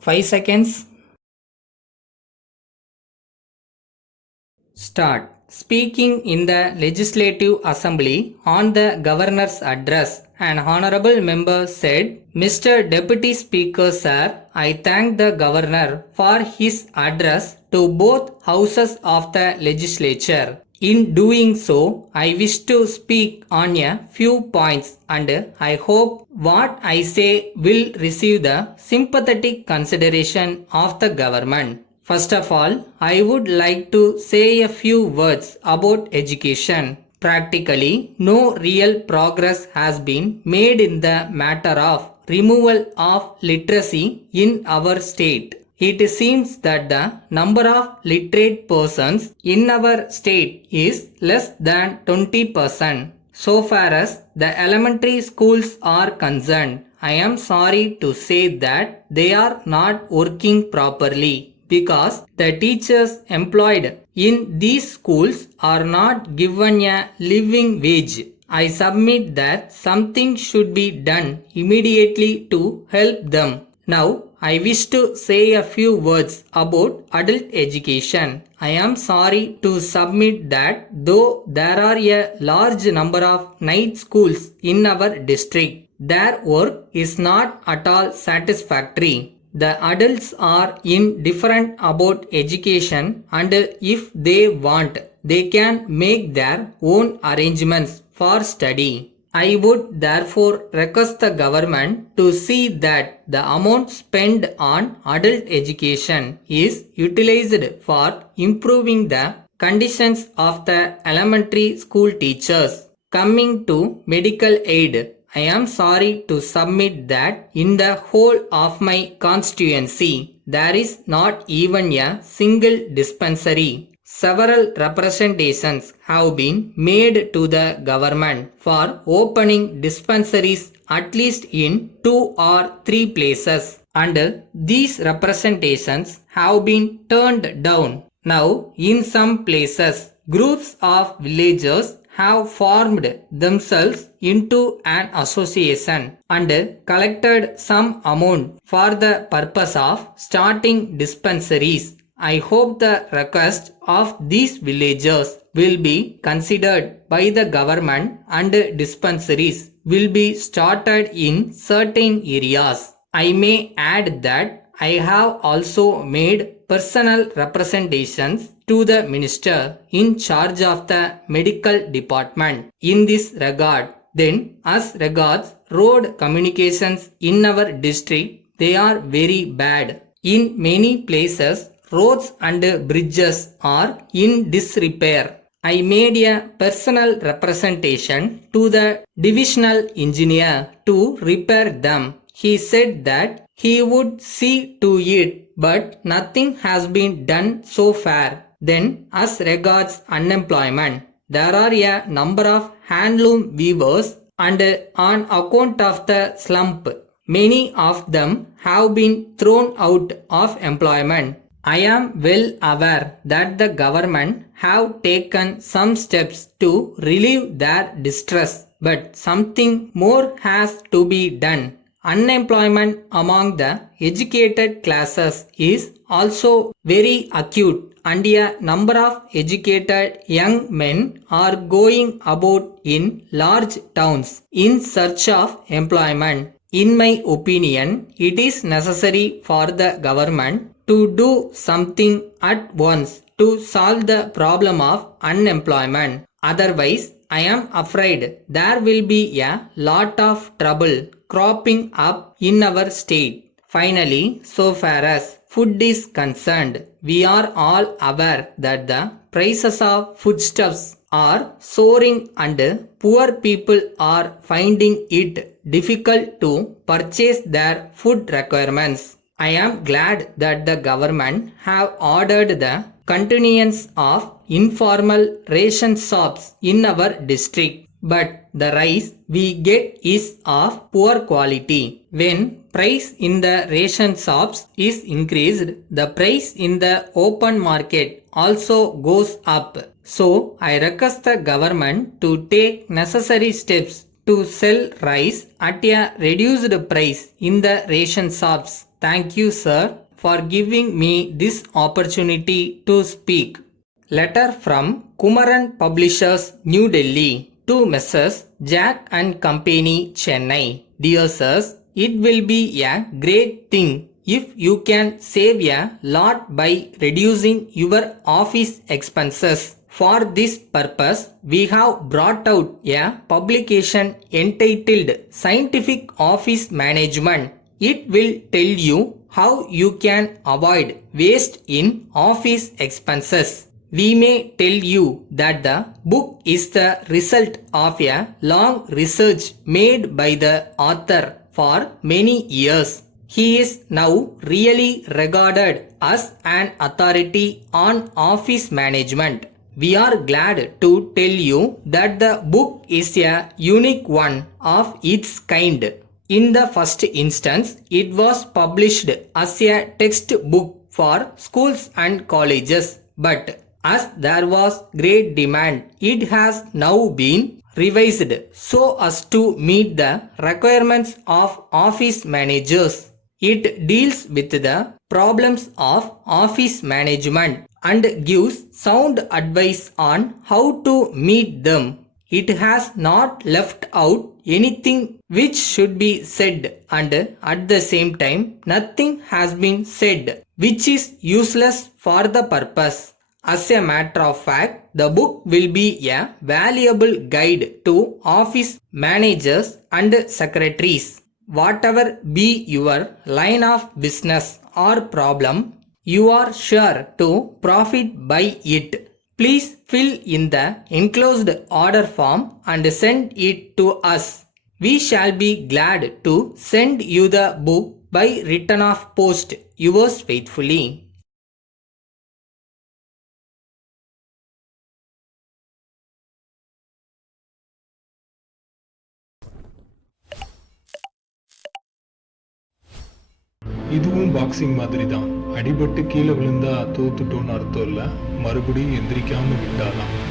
5 seconds. Start. Speaking in the Legislative Assembly on the Governor's address, an honorable member said, Mr. Deputy Speaker, sir, I thank the Governor for his address to both houses of the legislature. In doing so, I wish to speak on a few points and I hope what I say will receive the sympathetic consideration of the government. First of all, I would like to say a few words about education. Practically, no real progress has been made in the matter of removal of literacy in our state. It seems that the number of literate persons in our state is less than 20%. So far as the elementary schools are concerned, I am sorry to say that they are not working properly because the teachers employed in these schools are not given a living wage. I submit that something should be done immediately to help them. Now, I wish to say a few words about adult education. I am sorry to submit that though there are a large number of night schools in our district, their work is not at all satisfactory. The adults are indifferent about education and if they want, they can make their own arrangements for study. I would therefore request the government to see that the amount spent on adult education is utilized for improving the conditions of the elementary school teachers. Coming to medical aid, I am sorry to submit that in the whole of my constituency, there is not even a single dispensary. Several representations have been made to the government for opening dispensaries at least in 2 or 3 places, and these representations have been turned down. Now, in some places, groups of villagers have formed themselves into an association and collected some amount for the purpose of starting dispensaries. I hope the request of these villagers will be considered by the government and dispensaries will be started in certain areas. I may add that I have also made personal representations to the minister in charge of the medical department in this regard. Then, as regards road communications in our district, they are very bad. In many places, roads and bridges are in disrepair. I made a personal representation to the divisional engineer to repair them. He said that he would see to it, but nothing has been done so far. Then, as regards unemployment, there are a number of handloom weavers and on account of the slump, many of them have been thrown out of employment. I am well aware that the government have taken some steps to relieve their distress, but something more has to be done. Unemployment among the educated classes is also very acute and a number of educated young men are going about in large towns in search of employment. In my opinion, it is necessary for the government to do something at once to solve the problem of unemployment. Otherwise, I am afraid there will be a lot of trouble cropping up in our state. Finally, so far as food is concerned, we are all aware that the prices of foodstuffs are soaring and poor people are finding it difficult to purchase their food requirements. I am glad that the government have ordered the continuance of informal ration shops in our district, but the rice we get is of poor quality. When price in the ration shops is increased, the price in the open market also goes up. So I request the government to take necessary steps to sell rice at a reduced price in the ration shops. Thank you, sir, for giving me this opportunity to speak. Letter from Kumaran Publishers, New Delhi, to Messrs. Jack and Company, Chennai. Dear sirs, it will be a great thing if you can save a lot by reducing your office expenses. For this purpose, we have brought out a publication entitled Scientific Office Management. It will tell you how you can avoid waste in office expenses. We may tell you that the book is the result of a long research made by the author for many years. He is now really regarded as an authority on office management. We are glad to tell you that the book is a unique one of its kind. In the first instance, it was published as a textbook for schools and colleges, but as there was great demand, it has now been revised so as to meet the requirements of office managers. It deals with the problems of office management and gives sound advice on how to meet them. It has not left out anything which should be said, and at the same time nothing has been said which is useless for the purpose. As a matter of fact, the book will be a valuable guide to office managers and secretaries. Whatever be your line of business or problem, you are sure to profit by it. Please fill in the enclosed order form and send it to us. We shall be glad to send you the book by return of post. Yours faithfully. இதுவும் boxing மாதிரி தான். அடிபட்டு கீழே விழுந்தா தோத்துட்டோன்னு அர்த்தம் இல்லை, மறுபடியும் எந்திரிக்காம விட்டாதான்.